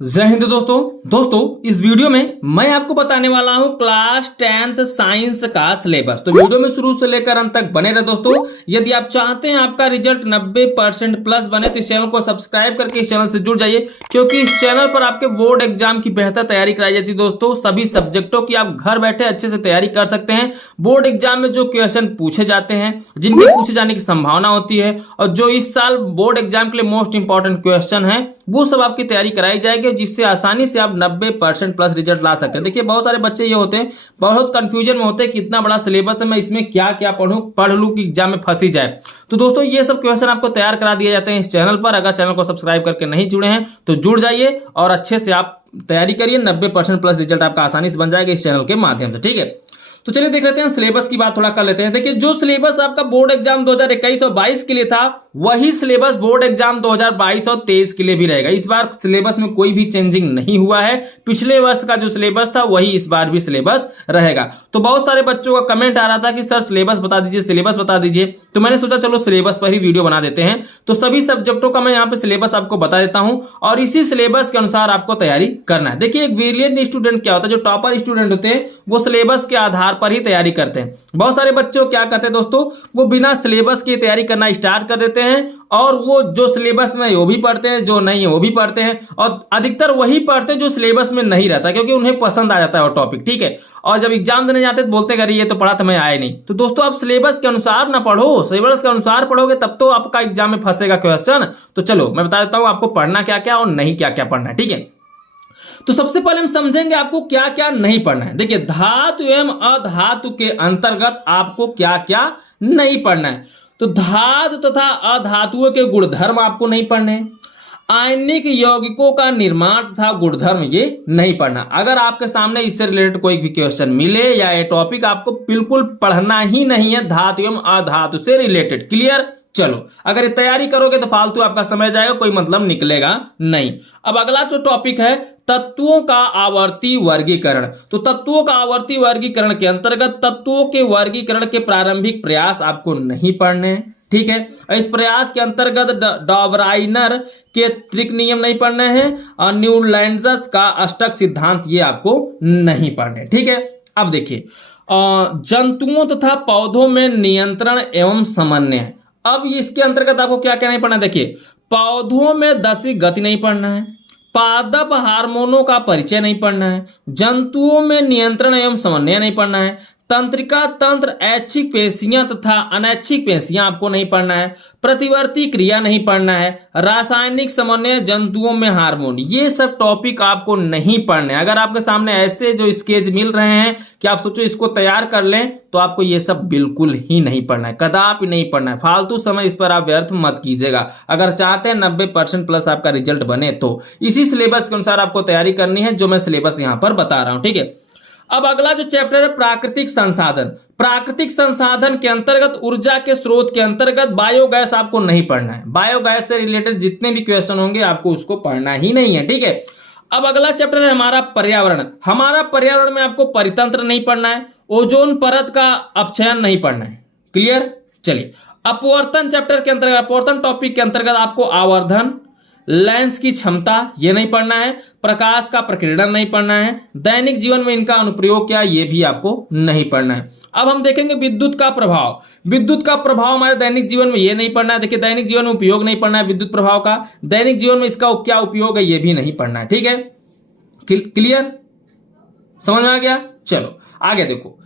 जय हिंद दोस्तों इस वीडियो में मैं आपको बताने वाला हूं क्लास 10th साइंस का सिलेबस। तो वीडियो में शुरू से लेकर अंत तक बने रहे दोस्तों। यदि आप चाहते हैं आपका रिजल्ट 90% प्लस बने तो इस चैनल को सब्सक्राइब करके इस चैनल से जुड़ जाइए, क्योंकि इस चैनल पर आपके बोर्ड एग्जाम की बेहतर तैयारी कराई जाती है दोस्तों। सभी सब्जेक्टों की आप घर बैठे अच्छे से तैयारी कर सकते हैं। बोर्ड एग्जाम में जो क्वेश्चन पूछे जाते हैं, जिनके पूछे जाने की संभावना होती है, और जो इस साल बोर्ड एग्जाम के लिए मोस्ट इंपॉर्टेंट क्वेश्चन है, वो सब आपकी तैयारी कराई जाएगी, जिससे आसानी से आप 90% प्लस रिजल्ट ला सकते हैं। देखिए, बहुत सारे बच्चे ये होते हैं, बहुत कंफ्यूजन में होते हैं कि इतना बड़ा सिलेबस है, मैं इसमें क्या क्या पढ़ लूं कि एग्जाम में फंसी जाए। तो दोस्तों, ये सब क्वेश्चन आपको तैयार करा दिए जाते हैं इस चैनल पर। अगर चैनल को सब्सक्राइब करके नहीं जुड़े हैं तो जुड़ जाइए और अच्छे से आप तैयारी करिए। 90% प्लस रिजल्ट आपका आसानी से बन जाएगा इस चैनल के माध्यम से। ठीक है, तो चलिए देख लेते हैं, सिलेबस की बात थोड़ा कर लेते हैं। देखिए, जो सिलेबस आपका बोर्ड एग्जाम 2021 और 22 के लिए था, वही सिलेबस बोर्ड एग्जाम 2022 और 23 के लिए भी रहेगा। इस बार सिलेबस में कोई भी चेंजिंग नहीं हुआ है। पिछले वर्ष का जो सिलेबस था वही इस बार भी सिलेबस रहेगा। तो बहुत सारे बच्चों का कमेंट आ रहा था कि सर सिलेबस बता दीजिए, सिलेबस बता दीजिए। तो मैंने सोचा चलो सिलेबस पर ही वीडियो बना देते हैं। तो सभी सब्जेक्टों का मैं यहाँ पे सिलेबस आपको बता देता हूं और इसी सिलेबस के अनुसार आपको तैयारी करना है। देखिए, एक ब्रिलियंट स्टूडेंट क्या होता है, जो टॉपर स्टूडेंट होते हैं वो सिलेबस के आधार पर ही तैयारी करते हैं। बहुत सारे बच्चों क्या करते हैं दोस्तों, वो बिना सिलेबस की तैयारी करना स्टार्ट कर देते हैं और वो जो सिलेबस में वो भी पढ़ते हैं, जो नहीं है वो भी पढ़ते हैं, और अधिकतर वही पढ़ते हैं जो सिलेबस में नहीं रहता, क्योंकि उन्हें पसंद आ जाता है वो टॉपिक। ठीक है, और जब एग्जाम देने जाते हैं तो बोलते हैं ये तो पढ़ा था, मैं आया नहीं। तो दोस्तों, आप सिलेबस के अनुसार ना पढ़ो, सिलेबस के अनुसार पढ़ोगे तब तो आपका एग्जाम में फंसेगा क्वेश्चन। तो चलो मैं बता देता हूं आपको पढ़ना क्या क्या और नहीं क्या क्या पढ़ना है। ठीक है, तो सबसे पहले हम समझेंगे आपको क्या क्या नहीं पढ़ना है। देखिए, धातु एवं अधातु के अंतर्गत आपको क्या क्या नहीं पढ़ना है। तो धातु तथा अधातुओं के गुणधर्म आपको नहीं पढ़ने। आयनिक यौगिकों का निर्माण तथा गुणधर्म ये नहीं पढ़ना। अगर आपके सामने इससे रिलेटेड कोई भी क्वेश्चन मिले या ये टॉपिक आपको बिल्कुल पढ़ना ही नहीं है, धातु एवं अधातु से रिलेटेड। क्लियर? चलो, अगर ये तैयारी करोगे तो फालतू आपका समय जाएगा, कोई मतलब निकलेगा नहीं। अब अगला जो टॉपिक है, तत्वों का आवर्ती वर्गीकरण। तो तत्वों का आवर्ती वर्गीकरण के अंतर्गत तत्वों के वर्गीकरण के प्रारंभिक प्रयास आपको नहीं पढ़ने। ठीक है, इस प्रयास के अंतर्गत डॉवराइनर के त्रिक नियम नहीं पढ़ने हैं और न्यूलैंडस का अष्टक सिद्धांत ये आपको नहीं पढ़ने। ठीक है, अब देखिए, जंतुओं तथा पौधों में नियंत्रण एवं समन्वय। अब इसके अंतर्गत आपको क्या क्या नहीं पढ़ना है। देखिए, पौधों में दसिक गति नहीं पढ़ना है, पादप हार्मोनों का परिचय नहीं पढ़ना है, जंतुओं में नियंत्रण एवं समन्वय नहीं पढ़ना है, तंत्रिका तंत्र, ऐच्छिक पेशियां तथा अनैच्छिक पेशियां आपको नहीं पढ़ना है, प्रतिवर्ती क्रिया नहीं पढ़ना है, रासायनिक समन्वय, जंतुओं में हार्मोन, ये सब टॉपिक आपको नहीं पढ़ने। अगर आपके सामने ऐसे जो स्केच मिल रहे हैं कि आप सोचो इसको तैयार कर लें, तो आपको ये सब बिल्कुल ही नहीं पढ़ना है, कदापि नहीं पढ़ना है। फालतू समय इस पर आप व्यर्थ मत कीजिएगा। अगर चाहते हैं 90% प्लस आपका रिजल्ट बने तो इसी सिलेबस के अनुसार आपको तैयारी करनी है, जो मैं सिलेबस यहां पर बता रहा हूं। ठीक है, अब अगला जो चैप्टर है, प्राकृतिक संसाधन। प्राकृतिक संसाधन के अंतर्गत ऊर्जा के स्रोत के अंतर्गत बायोगैस आपको नहीं पढ़ना है। बायोगैस से रिलेटेड जितने भी क्वेश्चन होंगे आपको उसको पढ़ना ही नहीं है। ठीक है, अब अगला चैप्टर है हमारा पर्यावरण। हमारा पर्यावरण में आपको परितंत्र नहीं पढ़ना है, ओजोन परत का अपक्षयन नहीं पढ़ना है। क्लियर? चलिए, अपवर्तन चैप्टर के अंतर्गत, अपवर्तन टॉपिक के अंतर्गत आपको आवर्धन, लेंस की क्षमता ये नहीं पढ़ना है, प्रकाश का प्रकीर्णन नहीं पढ़ना है, दैनिक जीवन में इनका अनुप्रयोग क्या ये भी आपको नहीं पढ़ना है। अब हम देखेंगे विद्युत का प्रभाव। विद्युत का प्रभाव हमारे दैनिक जीवन में ये नहीं पढ़ना है। देखिए, दैनिक जीवन में उपयोग नहीं पढ़ना है विद्युत प्रभाव का, दैनिक जीवन में इसका क्या उपयोग है ये भी नहीं पढ़ना है। ठीक है, क्लियर? समझ में आ गया? चलो आगे देखो,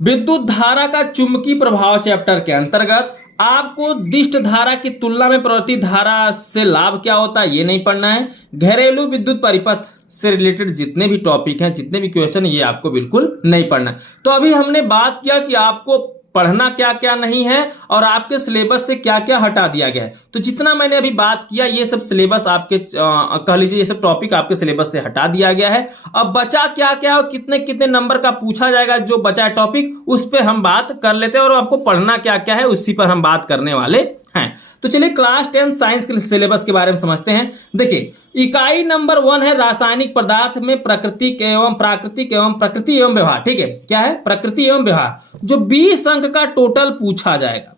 विद्युत धारा का चुंबकीय प्रभाव चैप्टर के अंतर्गत आपको दिष्ट धारा की तुलना में प्रवृत्ति धारा से लाभ क्या होता है ये नहीं पढ़ना है। घरेलू विद्युत परिपथ से रिलेटेड जितने भी टॉपिक हैं, जितने भी क्वेश्चन, ये आपको बिल्कुल नहीं पढ़ना। तो अभी हमने बात किया कि आपको पढ़ना क्या क्या नहीं है और आपके सिलेबस से क्या क्या हटा दिया गया है। तो जितना मैंने अभी बात किया ये सब सिलेबस आपके कह लीजिए ये सब टॉपिक आपके सिलेबस से हटा दिया गया है। अब बचा क्या क्या और कितने कितने नंबर का पूछा जाएगा, जो बचा है टॉपिक उस पर हम बात कर लेते हैं और आपको पढ़ना क्या क्या है उसी पर हम बात करने वाले हैं। तो चलिए क्लास 10 साइंस के सिलेबस के बारे में समझते हैं। देखिए, इकाई नंबर 1 है रासायनिक पदार्थ में प्राकृतिक एवं प्रकृति एवं व्यवहार। ठीक है, क्या है? प्रकृति एवं व्यवहार, जो 20 अंक का टोटल पूछा जाएगा।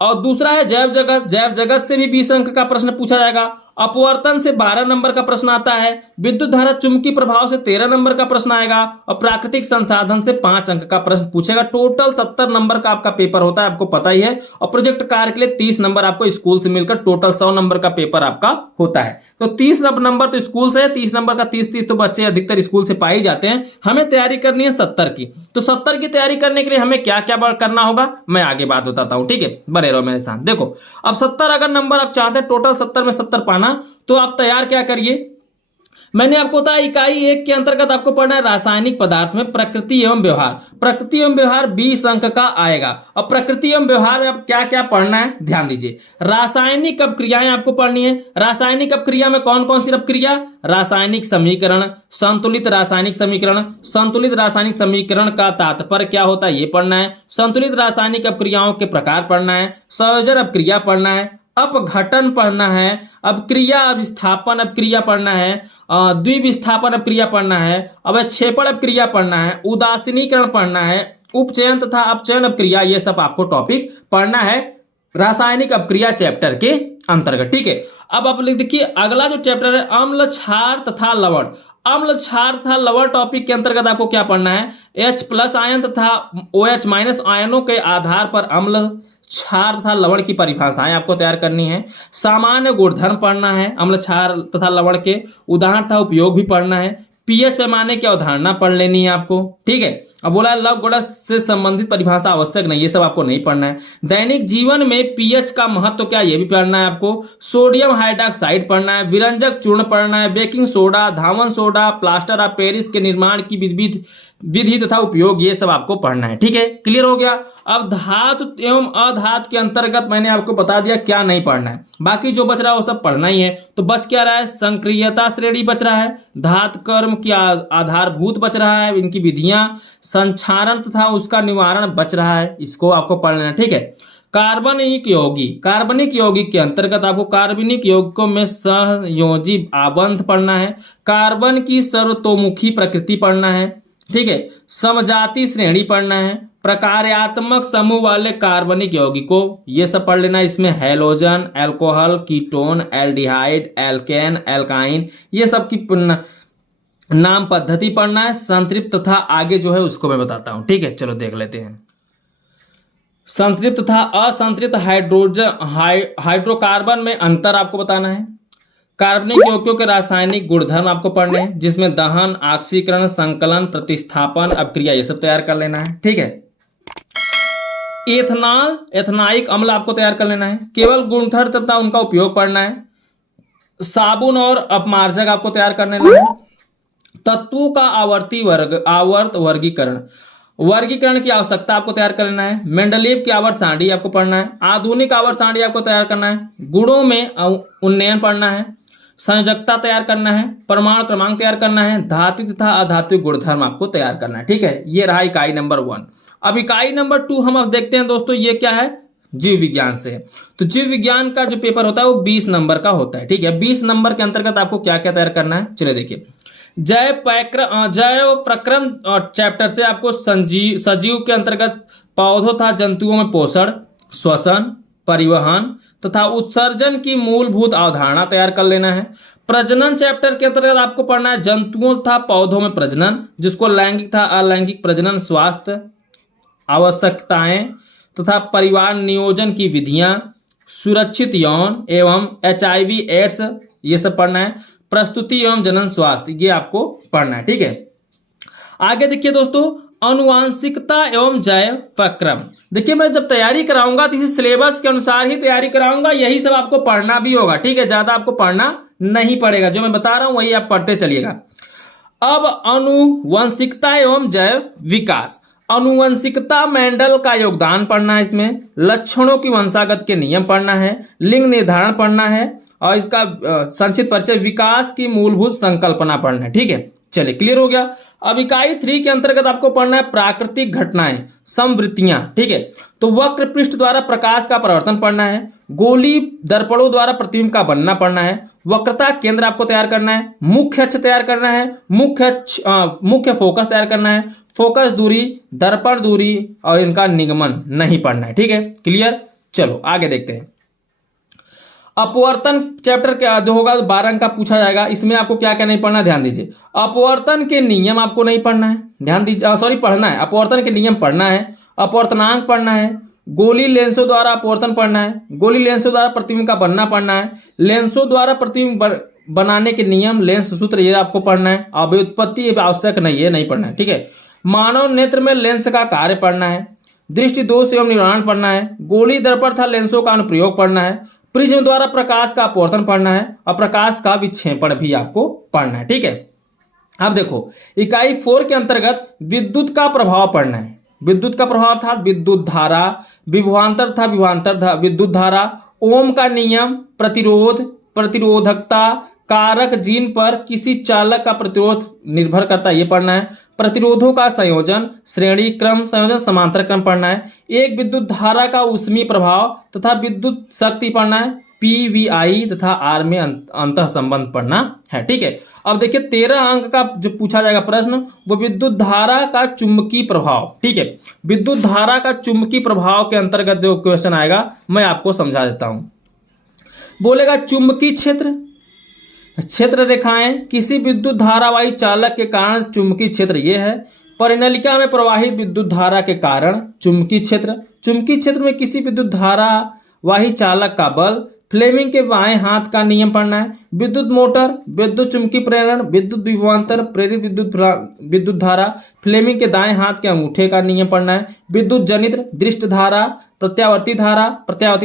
और दूसरा है जैव जगत। जैव जगत से भी 20 अंक का प्रश्न पूछा जाएगा। अपवर्तन से 12 नंबर का प्रश्न आता है, विद्युत धारा चुंबकीय प्रभाव से 13 नंबर का प्रश्न आएगा और प्राकृतिक संसाधन से 5 अंक का प्रश्न पूछेगा। टोटल 70 नंबर का आपका पेपर होता है, आपको पता ही है। और प्रोजेक्ट कार्य के लिए 30 नंबर आपको स्कूल से मिलकर टोटल 100 नंबर का पेपर आपका होता है। तो 30 नंबर तो स्कूल से है, 30 नंबर का 30 तो बच्चे अधिकतर स्कूल से पाए जाते हैं। हमें तैयारी करनी है 70 की। तो 70 की तैयारी करने के लिए हमें क्या क्या करना होगा मैं आगे बात बताता हूं, ठीक है, बने रहो मेरे साथ। देखो अब 70 अगर नंबर आप चाहते हैं टोटल 70 में 70 पाना, तो आप तैयार क्या करिए, मैंने आपको बताया इकाई 1 के अंतर्गत आपको पढ़ना है रासायनिक पदार्थ में प्रकृति एवं व्यवहार। प्रकृति एवं व्यवहार 20 अंक का आएगा। और प्रकृति एवं व्यवहार में आप क्या क्या पढ़ना है ध्यान दीजिए। रासायनिक अपक्रियाएं आपको पढ़नी है। रासायनिक अपक्रिया में कौन कौन सी अपक्रिया, रासायनिक समीकरण, संतुलित रासायनिक समीकरण। संतुलित रासायनिक समीकरण का तात्पर्य क्या होता है ये पढ़ना है। संतुलित रासायनिक अपक्रियाओं के प्रकार पढ़ना है। संयोजन अपक्रिया पढ़ना है। अपघटन पढ़ना है। अपक्रिया अभिस्थापन अपक्रिया पढ़ना है। द्विविस्थापन अपक्रिया पढ़ना है। अवक्षेपण अपक्रिया पढ़ना है। उदासीनीकरण पढ़ना है। उपचयन तथा अपचयन अपक्रिया, ये सब आपको टॉपिक पढ़ना है रासायनिक अपक्रिया चैप्टर के अंतर्गत, ठीक है। अब आप देखिए अगला जो चैप्टर है अम्ल क्षार तथा लवण। अम्ल क्षार तथा लवण टॉपिक के अंतर्गत आपको क्या पढ़ना है, H+ आयन तथा OH- आयनों के आधार पर अम्ल क्षार तथा लवण की परिभाषाएं आपको तैयार करनी है। सामान्य गुणधर्म पढ़ना है। अम्ल क्षार तथा लवण के उदाहरण तथा उपयोग भी पढ़ना है। पीएच पैमाने की अवधारणा पढ़ लेनी है आपको, ठीक है। अब बोला लव गुणज से संबंधित परिभाषा आवश्यक नहीं, ये सब आपको नहीं पढ़ना है। दैनिक जीवन में पीएच का महत्व क्या ये भी पढ़ना है आपको। सोडियम हाइड्रोक्साइड पढ़ना है। विरंजक चूर्ण पढ़ना है। Baking soda, Dhawan soda, plaster of Paris के निर्माण की विधि तथा उपयोग, ये सब आपको पढ़ना है, ठीक है। क्लियर हो गया। अब धातु एवं अधातु के अंतर्गत मैंने आपको बता दिया क्या नहीं पढ़ना है, बाकी जो बच रहा है वो सब पढ़ना ही है। तो बच क्या रहा है, संक्रियता श्रेणी बच रहा है, धातु कर्म की आधारभूत बच रहा है, इनकी विधियां, संक्षारण तथा उसका निवारण बच रहा है, इसको आपको पढ़ना है, ठीक है। कार्बनिक यौगिक, कार्बनिक यौगिक के अंतर्गत आपको कार्बनिक यौगिकों में सहयोजी आबंध पढ़ना है। कार्बन की सर्वतोमुखी प्रकृति पढ़ना है, ठीक है। समजाति श्रेणी पढ़ना है। प्रकार्यात्मक समूह वाले कार्बनिक यौगिकों, ये सब पढ़ लेना। इसमें halogen, alcohol, ketone, aldehyde, alkane, alkyne, ये सब की नाम पद्धति पढ़ना है। संतृप्त तथा आगे जो है उसको मैं बताता हूं, ठीक है। चलो देख लेते हैं। संतृप्त तथा असंतृप्त हाइड्रोकार्बन में अंतर आपको बताना है। कार्बनिक यौगिकों के रासायनिक गुणधर्म आपको पढ़ने हैं, जिसमें दहन, ऑक्सीकरण, संकलन, प्रतिस्थापन, अपक्रिया, ये सब तैयार कर लेना है, ठीक है। एथनॉल, एथनाइक अम्ल आपको तैयार कर लेना है। केवल गुणधर्म तथा उनका उपयोग पढ़ना है। साबुन और अपमार्जक आपको तैयार कर लेना है। तत्वों का आवर्त वर्गीकरण, वर्गीकरण की आवश्यकता आपको तैयार कर लेना है। मेंडलीव की आवर्त सारणी आपको पढ़ना है। आधुनिक आवर्त सारणी आपको तैयार करना है। गुणों में उन्नयन पढ़ना है। संयोजकता तैयार करना है। परमाणु क्रमांक तैयार करना है। धातु तथा अधातु गुणधर्म आपको तैयार करना है, ठीक है। ये रहा इकाई नंबर 1। अब इकाई नंबर 2 हम अब देखते हैं दोस्तों, ये क्या है, जीव विज्ञान से है। तो जीव विज्ञान का जो पेपर होता है वो 20 नंबर का होता है, ठीक है। 20 नंबर के अंतर्गत आपको क्या क्या तैयार करना है, चलिए देखिए। जैव प्रक्रम चैप्टर से आपको सजीव के अंतर्गत पौधों तथा जंतुओं में पोषण, श्वसन, परिवहन तथा उत्सर्जन की मूलभूत अवधारणा तैयार कर लेना है। प्रजनन चैप्टर के अंतर्गत आपको पढ़ना है जंतुओं तथा पौधों में प्रजनन, जिसको लैंगिक तथा अलैंगिक प्रजनन, स्वास्थ्य आवश्यकताएं तथा परिवार नियोजन की विधियां, सुरक्षित यौन एवं HIV एड्स, ये सब पढ़ना है। प्रस्तुति एवं जनन स्वास्थ्य, ये आपको पढ़ना है, ठीक है। आगे देखिए दोस्तों, अनुवांशिकता एवं जैव प्रक्रम। देखिए मैं जब तैयारी कराऊंगा तो इसी सिलेबस के अनुसार ही तैयारी कराऊंगा, यही सब आपको पढ़ना भी होगा, ठीक है। ज्यादा आपको पढ़ना नहीं पड़ेगा, जो मैं बता रहा हूं वही आप पढ़ते चलिएगा। अब अनुवंशिकता एवं जैव विकास। अनुवंशिकता मेंडल का योगदान पढ़ना है, इसमें लक्षणों की वंशागत के नियम पढ़ना है, लिंग निर्धारण पढ़ना है और इसका संक्षिप्त परिचय, विकास की मूलभूत संकल्पना पढ़ना है, ठीक है। चलिए क्लियर हो गया। अब इकाई 3 के अंतर्गत आपको पढ़ना है प्राकृतिक घटनाएं, समवृत्तियां, ठीक है। तो वक्र पृष्ठ द्वारा प्रकाश का परिवर्तन पढ़ना है। गोली दर्पणों द्वारा प्रतिबिंब का बनना पढ़ना है। वक्रता केंद्र आपको तैयार करना है। मुख्य अक्ष तैयार करना है। मुख्य फोकस तैयार करना है। फोकस दूरी, दर्पण दूरी और इनका निगमन नहीं पढ़ना है, ठीक है। क्लियर। चलो आगे देखते हैं। अपवर्तन चैप्टर क्या जो होगा 12 अंक का पूछा जाएगा। इसमें आपको क्या क्या नहीं पढ़ना, ध्यान दीजिए। अपवर्तन के नियम आपको नहीं पढ़ना है, ध्यान दीजिए, सॉरी पढ़ना है। अपवर्तन के नियम पढ़ना है, अपवर्तनांक पढ़ना है, गोली लेंसों द्वारा अपवर्तन पढ़ना है, गोली लेंसों द्वारा प्रतिबिंब का बनना पढ़ना है, लेंसों द्वारा प्रतिबिंब बनाने के नियम, लेंस सूत्र, ये आपको पढ़ना है। अब व्युत्पत्ति आवश्यक नहीं है, नहीं पढ़ना है, ठीक है। मानव नेत्र में लेंस का कार्य पढ़ना है, दृष्टि दोष एवं निवारण पढ़ना है, गोली दर्पण तथा लेंसों का अनुप्रयोग पढ़ना है, प्रिज्म द्वारा प्रकाश का अपवर्तन पढ़ना है और प्रकाश का विक्षेपण भी आपको पढ़ना है, ठीक है। अब देखो इकाई 4 के अंतर्गत विद्युत का प्रभाव पढ़ना है। विद्युत का प्रभाव था विद्युत धारा, विभवांतर था विभवांतर विद्युत धारा, ओम का नियम, प्रतिरोध, प्रतिरोधकता, कारक जिन पर किसी चालक का प्रतिरोध निर्भर करता है ये पढ़ना है, प्रतिरोधों का संयोजन, श्रेणी क्रम संयोजन, समांतर क्रम पढ़ना है, एक विद्युत धारा का ऊष्मीय प्रभाव तथा विद्युत शक्ति पढ़ना है, पीवीआई तथा आर में अंतः संबंध पढ़ना है, ठीक है। अब देखिए 13 अंक का जो पूछा जाएगा प्रश्न वो विद्युत धारा का चुंबकीय प्रभाव, ठीक है। विद्युत धारा का चुंबकीय प्रभाव के अंतर्गत जो क्वेश्चन आएगा मैं आपको समझा देता हूं। बोलेगा चुंबकीय क्षेत्र, क्षेत्र रेखाएं किसी विद्युत धारावाही चालक के कारण चुंबकीय क्षेत्र ये है। परिनलिका में प्रवाहित विद्युत धारा के कारण चुंबकीय क्षेत्र, चुंबकीय क्षेत्र में किसी विद्युत धारावाही चालक का बल, फ्लेमिंग के बाएं हाथ का नियम पढ़ना है, विद्युत मोटर, विद्युत चुंबकीय प्रेरण, विद्युत विभवांतर, प्रेरित विद्युत धारा, फ्लेमिंग के दाएं हाथ के अंगूठे का नियम पढ़ना है, विद्युत जनित्र, दृष्ट धारा, प्रत्यावर्ती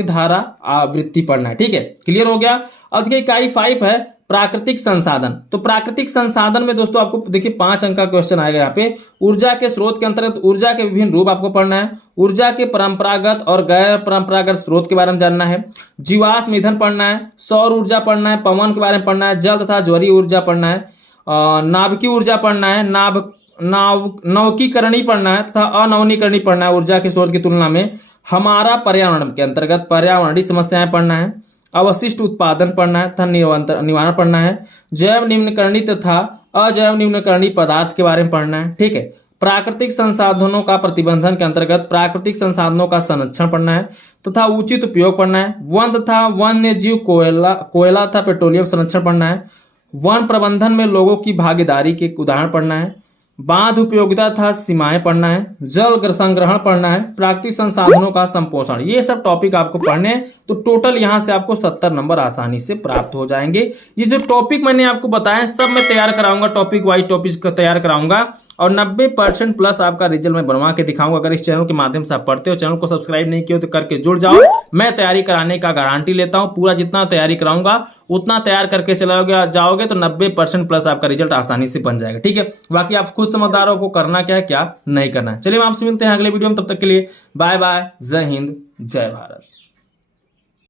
धारा, आवृत्ति पढ़ना है, ठीक है। क्लियर हो गया। अब देखिए इकाई 5 है प्राकृतिक संसाधन। तो प्राकृतिक संसाधन में दोस्तों आपको देखिए 5 अंक का क्वेश्चन आएगा यहाँ पे। ऊर्जा के स्रोत के अंतर्गत ऊर्जा के विभिन्न रूप आपको पढ़ना है, ऊर्जा के परंपरागत और गैर परंपरागत स्रोत के बारे में जानना है, जीवाश्म ईंधन पढ़ना है, सौर ऊर्जा पढ़ना है, पवन के बारे में पढ़ना है, जल तथा ज्वरीय ऊर्जा पढ़ना है, नाभिकीय ऊर्जा पढ़ना है, नवकीकरणी पढ़ना है तथा अनवनीकरणी पढ़ना है ऊर्जा के स्रोत की तुलना में, हमारा पर्यावरण के अंतर्गत पर्यावरणीय समस्याएं पढ़ना है, अवशिष्ट उत्पादन पढ़ना है तथा निवारण पढ़ना है, जैव निम्नकरणीय तथा अजैव निम्नकरणीय पदार्थ के बारे में पढ़ना है, ठीक है। प्राकृतिक संसाधनों का प्रतिबंधन के अंतर्गत प्राकृतिक संसाधनों का संरक्षण पढ़ना है तथा उचित उपयोग पढ़ना है, वन तथा वन्य जीव कोयला तथा पेट्रोलियम संरक्षण पढ़ना है, वन प्रबंधन में लोगों की भागीदारी के उदाहरण पढ़ना है, बांध उपयोगिता तथा सीमाएं पढ़ना है, जल संग्रहण पढ़ना है, प्राकृतिक संसाधनों का संपोषण, ये सब टॉपिक आपको पढ़ने हैं। तो टोटल यहां से आपको 70 नंबर आसानी से प्राप्त हो जाएंगे। ये जो टॉपिक मैंने आपको बताया सब मैं तैयार कराऊंगा, टॉपिक वाइज टॉपिक तैयार कराऊंगा और 90% प्लस आपका रिजल्ट मैं बनवा के दिखाऊंगा। अगर इस चैनल के माध्यम से आप पढ़ते हो, चैनल को सब्सक्राइब नहीं किया तो करके जुड़ जाओ। मैं तैयारी कराने का गारंटी लेता हूं, पूरा जितना तैयारी कराऊंगा उतना तैयार करके जाओगे तो 90% प्लस आपका रिजल्ट आसानी से बन जाएगा, ठीक है। बाकी आप खुद समझदारों को करना क्या है क्या नहीं करना है। चलिए हम आपसे मिलते हैं अगले वीडियो में, तब तक के लिए बाय बाय, जय हिंद, जय भारत।